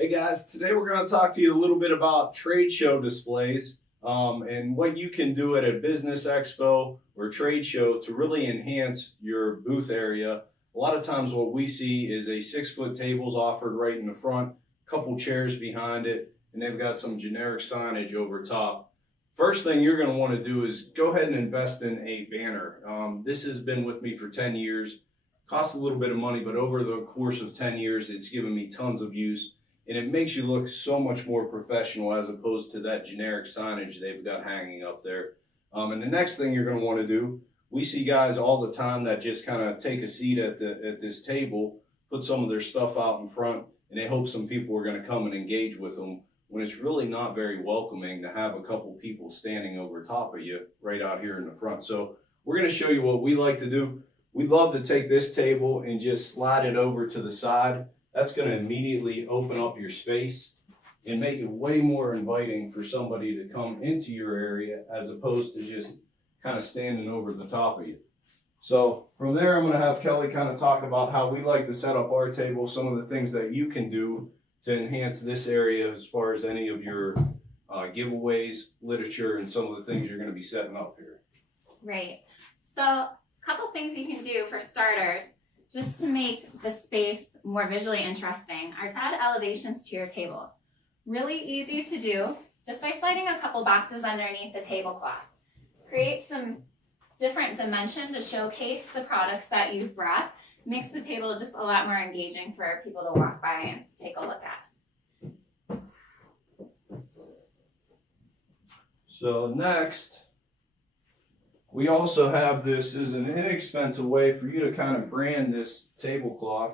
Hey guys, today we're going to talk to you a little bit about trade show displays and what you can do at a business expo or trade show to really enhance your booth area. A lot of times what we see is a 6-foot tables offered right in the front, a couple chairs behind it, and they've got some generic signage over top. First thing you're going to want to do is go ahead and invest in a banner. This has been with me for 10 years. Costs a little bit of money, but over the course of 10 years, it's given me tons of use. And it makes you look so much more professional as opposed to that generic signage they've got hanging up there. And the next thing you're going to want to do, we see guys all the time that just kind of take a seat at this table, put some of their stuff out in front, and they hope some people are going to come and engage with them, when it's really not very welcoming to have a couple people standing over top of you right out here in the front. So we're going to show you what we like to do. We love to take this table and just slide it over to the side. That's going to immediately open up your space and make it way more inviting for somebody to come into your area as opposed to just kind of standing over the top of you. So from there, I'm going to have Kelly kind of talk about how we like to set up our table, some of the things that you can do to enhance this area as far as any of your giveaways, literature, and some of the things you're going to be setting up here. Right. So a couple things you can do for starters, just to make the space more visually interesting, are to add elevations to your table. Really easy to do just by sliding a couple boxes underneath the tablecloth. Create some different dimension to showcase the products that you've brought. Makes the table just a lot more engaging for people to walk by and take a look at. So next, we also have this as an inexpensive way for you to kind of brand this tablecloth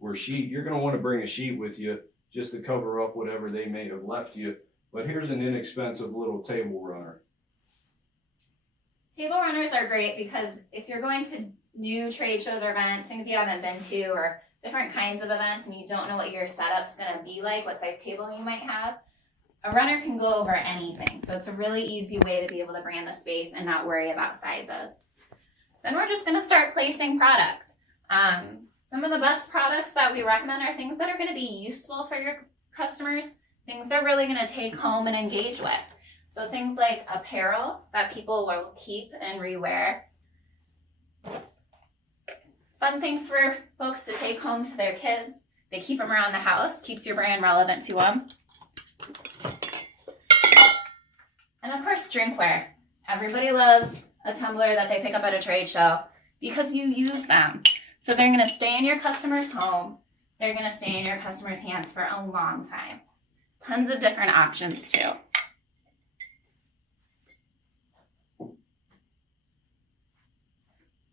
or sheet. You're going to want to bring a sheet with you just to cover up whatever they may have left you. But here's an inexpensive little table runner. Table runners are great because if you're going to new trade shows or events, things you haven't been to, or different kinds of events, and you don't know what your setup's going to be like, what size table you might have, a runner can go over anything. So it's a really easy way to be able to brand the space and not worry about sizes. Then we're just going to start placing product. Some of the best products that we recommend are things that are going to be useful for your customers, things they're really going to take home and engage with. So things like apparel that people will keep and rewear. Fun things for folks to take home to their kids. They keep them around the house, keeps your brand relevant to them. And of course, drinkware. Everybody loves a tumbler that they pick up at a trade show because you use them. So they're going to stay in your customer's home. They're going to stay in your customer's hands for a long time. Tons of different options too.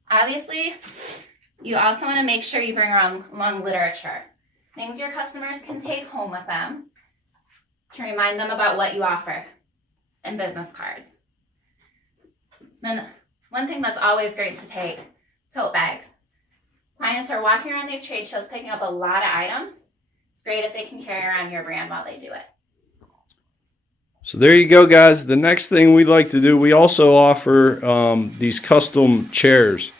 Obviously, you also want to make sure you bring along literature. Things your customers can take home with them to remind them about what you offer, and business cards. Then one thing that's always great to take, tote bags. Clients are walking around these trade shows picking up a lot of items. It's great if they can carry around your brand while they do it. So there you go, guys. The next thing we like to do, we also offer these custom chairs.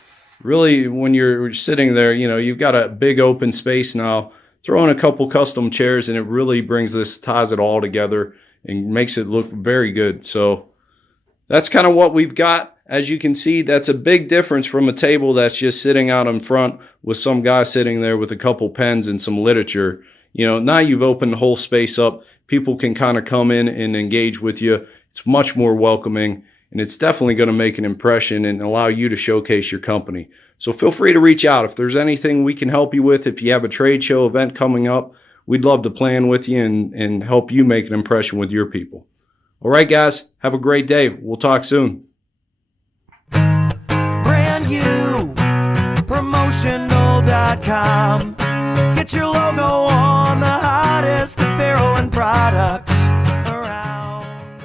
Really, when you're sitting there, you know, you've got a big open space now. Throw in a couple custom chairs and it really ties it all together and makes it look very good. So that's kind of what we've got. As you can see, that's a big difference from a table that's just sitting out in front with some guy sitting there with a couple pens and some literature. You know, now you've opened the whole space up. People can kind of come in and engage with you. It's much more welcoming, and it's definitely going to make an impression and allow you to showcase your company. So feel free to reach out if there's anything we can help you with. If you have a trade show event coming up, we'd love to plan with you and help you make an impression with your people. All right, guys, have a great day. We'll talk soon. Brand new, Promotional.com. Get your logo on the hottest apparel and product.